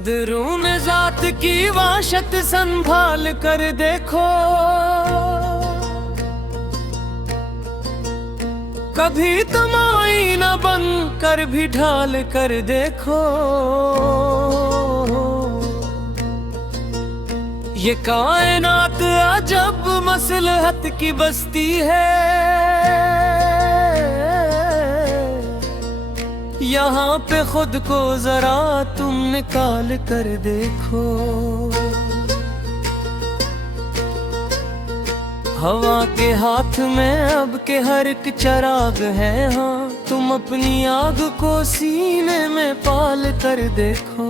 दरून जात की वाशत संभाल कर देखो, कभी तुम आईना बन कर भी ढाल कर देखो। ये कायनात अजब मसलहत की बस्ती है, यहाँ पे खुद को जरा तुम निकाल कर देखो। हवा के हाथ में अब के हर एक चराग है, हाँ तुम अपनी आग को सीने में पाल कर देखो।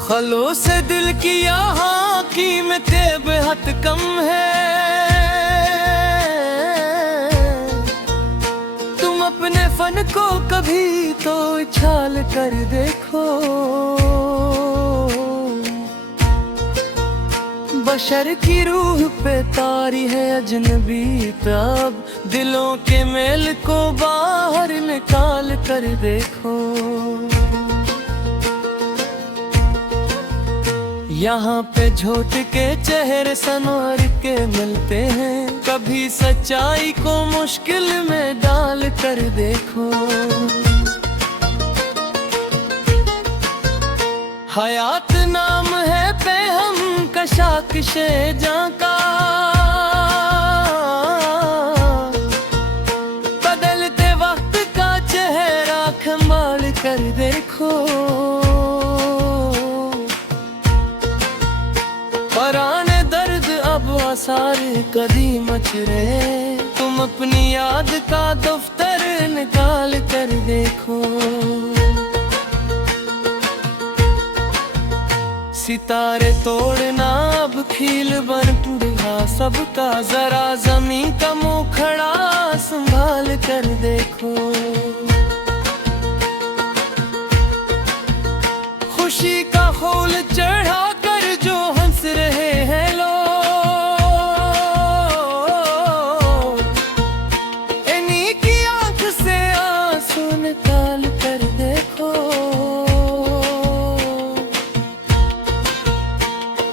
खलो से दिल की यहाँ कीमतें बेहद कम है, तुम अपने फन को कभी तो उछाल कर देखो। बशर की रूह पे तारी है अजनबी तब, दिलों के मेल को बाहर निकाल कर देखो। यहाँ पे झूठ के चेहरे संवार के मिलते हैं, कभी सच्चाई को मुश्किल में डाल कर देखो। हयात नाम है पे हम कशाकिशे जां का, बदलते वक्त का चेहरा संभाल कर देखो। पराने दर्द अब आसार कदी मच रहे, तुम अपनी याद का दफ्तर निकाल कर देखो। सितारे तोड़ना अब खील बन टूटा सबका, जरा जमीन का मुंह खड़ा संभाल कर देखो। खुशी का खोल चढ़ा कर जो हंस रहे हैं लोग, इन्हीं की आंख से आंसू निकाल कर देखो।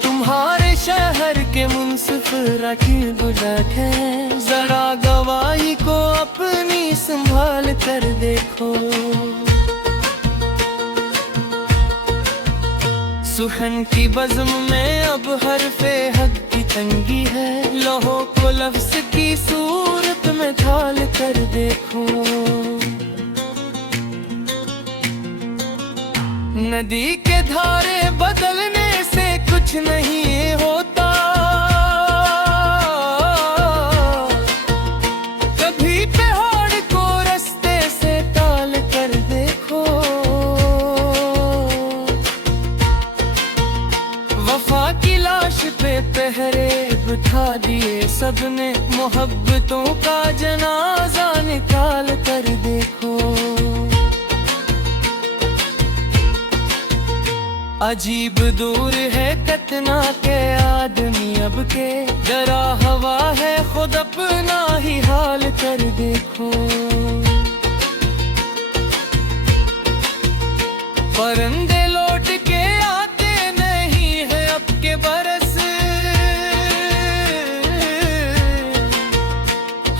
तुम्हारे शहर के मुंसिफ रकीब बैठे, जरा गवाही को अपनी संभाल कर देखो। सुखन की बज़्म में अब हरफ़े हक की तंगी है, लौहों को लफ्ज़ की सूरत में ढाल कर देखो। नदी के धारे बदलने से कुछ नहीं होता, कभी पहाड़ को रास्ते से टाल कर देखो। वफा की लाश पे पहरे बिठा दिए सबने, मोहब्बतों का जनाजा निकाल कर देखो। अजीब दूर है कतना के आदमी अब के, जरा हवा है खुद अपना ही हाल कर देखो। परिंदे लौट के आते नहीं है अब के बरस,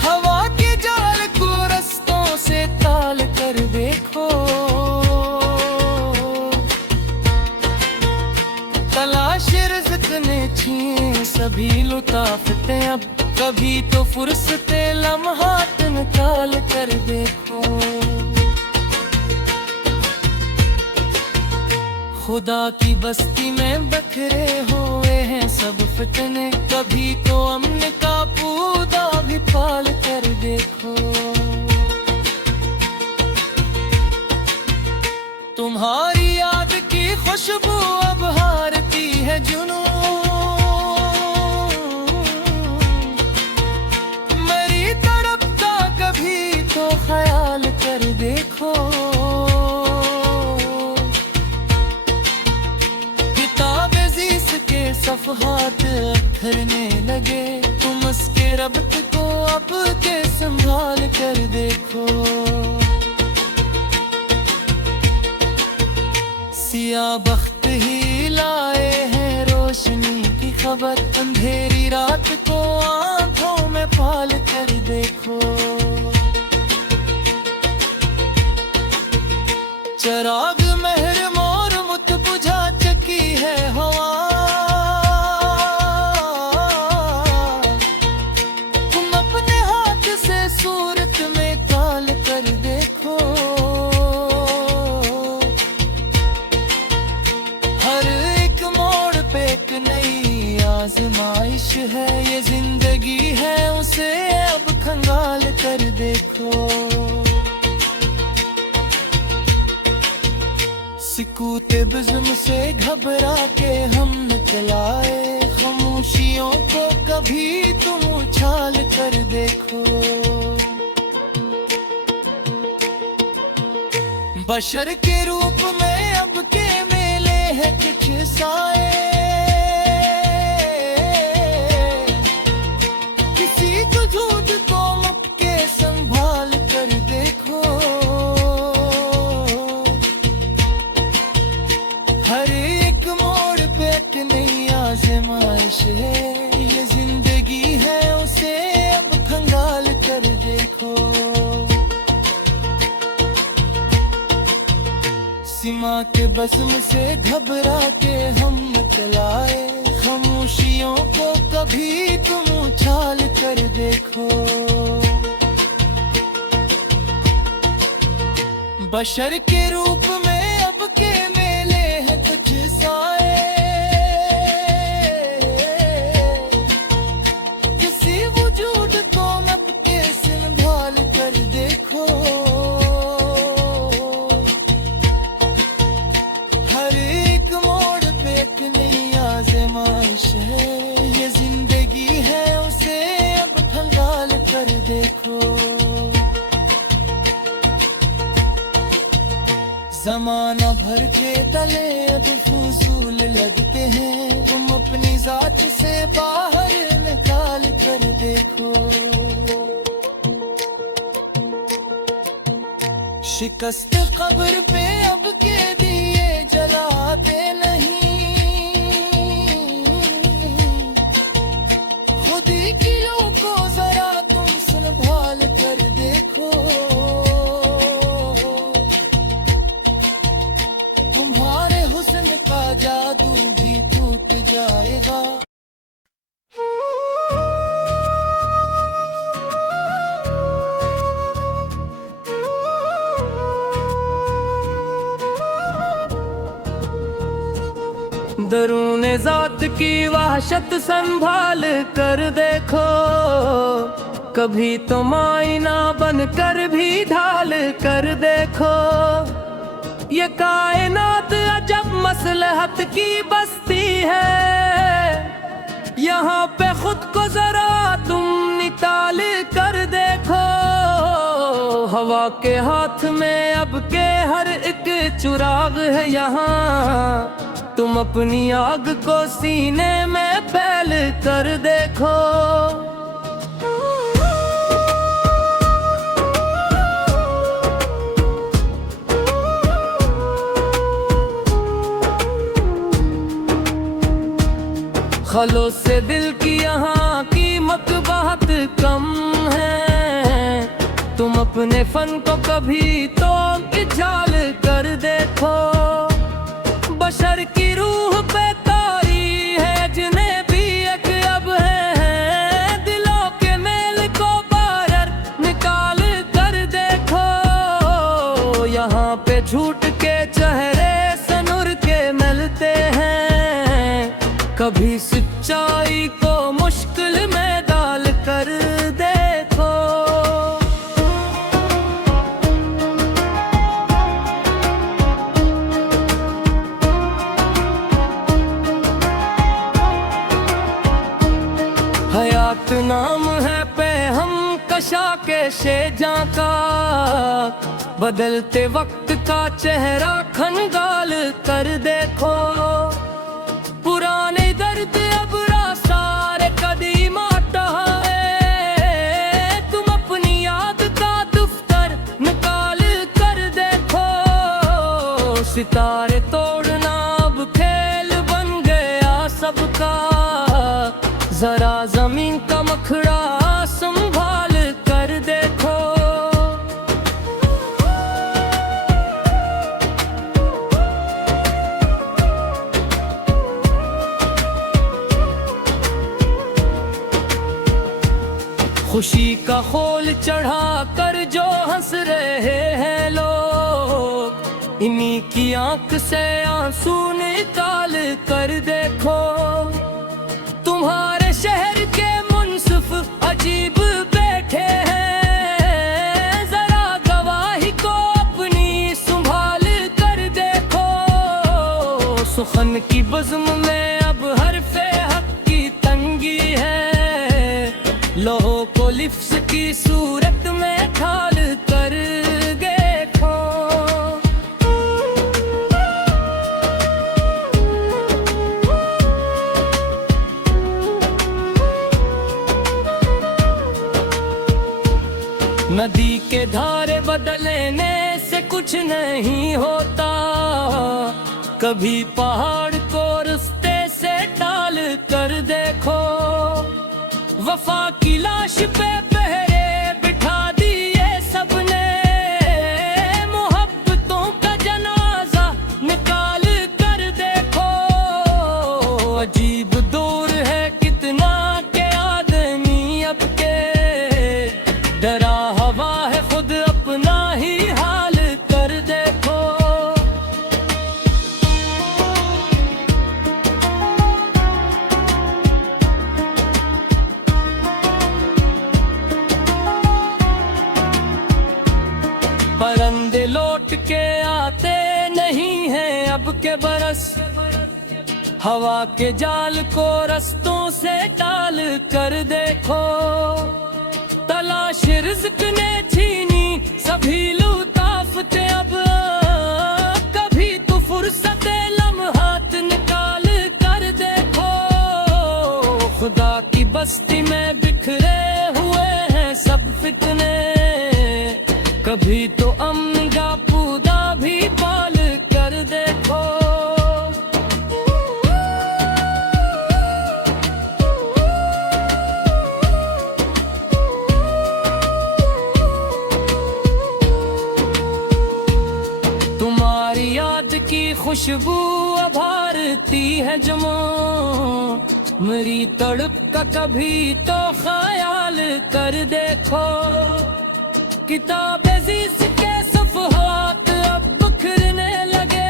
हवा के जाल को रस्तों से ताल कर देखो। तलाश रिज़्क़ ने छीन सभी लुताफ़तें अब, कभी तो फुर्सते लम्हात निकाल कर देखो। खुदा की बस्ती में बखरे हुए हैं सब फितने, कभी तो अमन का पूदा भी पाल कर देखो। तुम्हारी याद की खुशबू अब हारती है जुनून, मेरी तड़प का कभी तो ख्याल कर देखो। किताब ज़ीस के सफ़हात अखरने लगे, तुम उसके रब्त को अब के संभाल कर देखो। सिया बख्त ही लाए हैं रोशनी की खबर, अंधेरी रात को आंखों में पाल कर देखो। चराग मेहर मोर मुत बुझा चकी है हवा, तुम अपने हाथ से सूरत में काल कर देखो। हर एक मोड़ पे एक नई आजमाइश है, ये जिंदगी है उसे अब खंगाल कर देखो। सिकूते बिज़्म से घबरा के हम निकलाए, खामोशियों को कभी तुम उछाल कर देखो। बशर के रूप में अब के मेले हैं कुछ साए, किसी को झूठ को मुख के संभाल कर देखो। हर एक मोड़ पे एक नई आज़माइश है, ये जिंदगी है उसे अब खंगाल कर देखो। सीमा के बज़्म से घबरा के हम निकलाए, खामोशियों को कभी तुम उछाल कर देखो। बशर के रूप में अब के मेले हैं कुछ साए, किसी वजूद को अब के संभाल कर देखो। हर एक मोड़ पे एक नई आज़माइश है, ये जिंदगी है उसे अब खंगाल कर देखो। ज़माना भर के तले अब फजूल लगते हैं, तुम अपनी जात से बाहर निकाल कर देखो। शिकस्त कब्र पे अब के दिए जलाते नहीं, खुदी की लो को जरा तुम संभाल कर देखो। तुम्हारे हुस्न का जादू भी टूट जाएगा। दरूने जात की वहशत संभाल कर देखो, कभी तो मायना बन कर भी ढाल कर देखो। ये कायनात अजब मसलहत की बस्ती है, यहाँ पे खुद को जरा तुम निकाल कर देखो। हवा के हाथ में अब के हर एक चुराग है यहाँ, तुम अपनी आग को सीने में फैल कर देखो। खलो से दिल की यहाँ कीमत बहुत कम है, तुम अपने फन को कभी तो इजाल कर देखो। बशर की रूह पे तारी है जिन्हें भी एक अब है, दिलों के मेल को बाहर निकाल कर देखो। यहाँ पे झूठ के चेहरे सनुर के मिलते हैं, कभी सच्चाई को मुश्किल में डाल कर देखो। हयात नाम है पे हम कशा के शेजा का, बदलते वक्त का चेहरा खनगाल कर देखो। पुराने दर्द अब सारे कदीम आता है, तुम अपनी याद का दफ्तर निकाल कर देखो। सितारे तोड़ जरा जमीन का मखड़ा संभाल कर देखो। खुशी का खोल चढ़ा कर जो हंस रहे हैं लोग, इन्हीं की आंख से आंसू निकाल कर देखो। तुम्हारे शहर के मुंसिफ अजीब बैठे हैं, जरा गवाही को अपनी संभाल कर देखो। सुखन की बज़्म में अब हरफ़े हक की तंगी है, लोहो को लिफ्ज़ की सूरत में ढाल कर देखो। नदी के धारे बदलने से कुछ नहीं होता, कभी पहाड़ को रास्ते से टाल कर देखो। वफा की लाश पे पहरे बिठा दिए सबने, मोहब्बतों का जनाजा निकाल कर देखो। अजीब दौर है कितना के आदमी अब के, डरा हवा है खुद अपना ही हाल कर देखो। परिंदे लौट के आते नहीं हैं अब के बरस, हवा के जाल को रस्तों से टाल कर देखो। तलाश रिज़्क़ ने छीनी सभी लुताफ़ते अब, कभी तो फुर्सत लम्हात निकाल कर देखो। खुदा की बस्ती में बिखरे हुए हैं सब फितने, कभी तो अमन का पूदा भी पाल कर देखो। तुम्हारी याद की खुशबू उभारती है जमो, मेरी तड़प का कभी तो ख्याल कर देखो। किताबे ज़ीस के सफ़हात अब बिखरने लगे,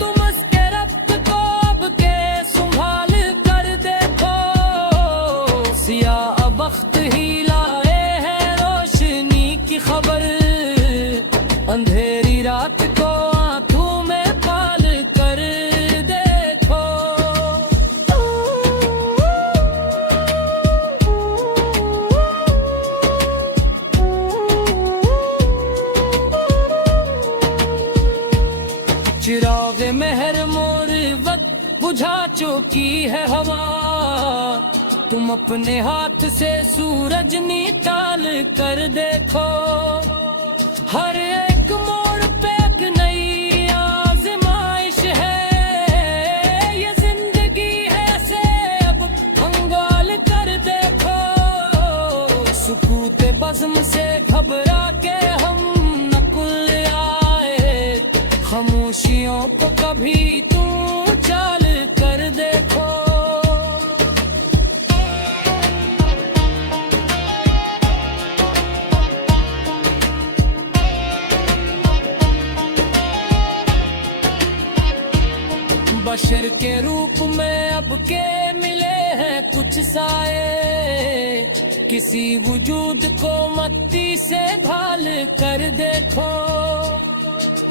तुम उसके रब्त को अब के संभाल कर देखो। सियाह बख्त ही लाए हैं रोशनी की खबर, अंधेरी रात को आंखों में पाल कर देखो। चिराग मेहर मोर वक्त बुझा चुकी है हवा, तुम अपने हाथ से सूरज निकाल कर देखो। हर एक मोड़ पे एक नई आज़माइश है, ये जिंदगी है से अब कंगाल कर देखो। सुकूत बज़्म से घबरा के हम नकुल आए, खामोशियों को कभी तू चाल कर देखो। बशर के रूप में अब के मिले हैं कुछ साए, किसी वजूद को मट्टी से ढाल कर देखो।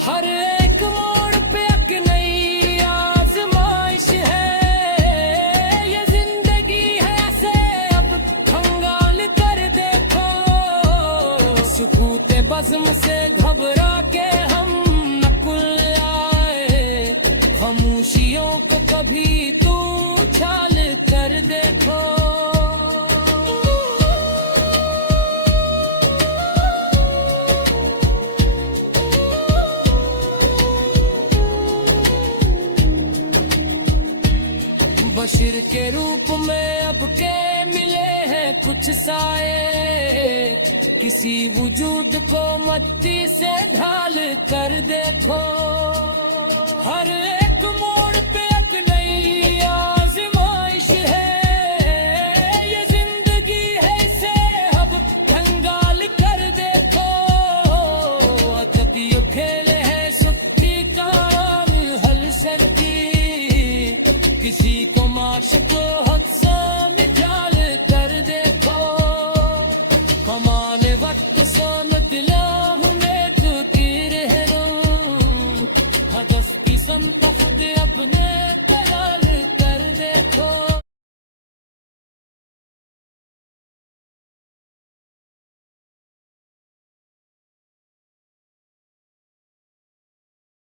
हर एक मोड़ पे एक नई आज़माइश है, ये जिंदगी है से अब कंगाल कर देखो। सुकूत बज़्म से घबरा के हम नकुल आए, खामोशियों को कभी तू छाल कर देखो। बशीर के रूप में अब के मिले हैं कुछ साए, किसी वजूद को मट्टी से ढाल कर देखो। हर एक मोड़ पे एक नई आजमाइश है, ये जिंदगी है इसे अब कंगाल कर देखो। अकतियो खेले है सुक्की काम हल सकती, किसी को माश को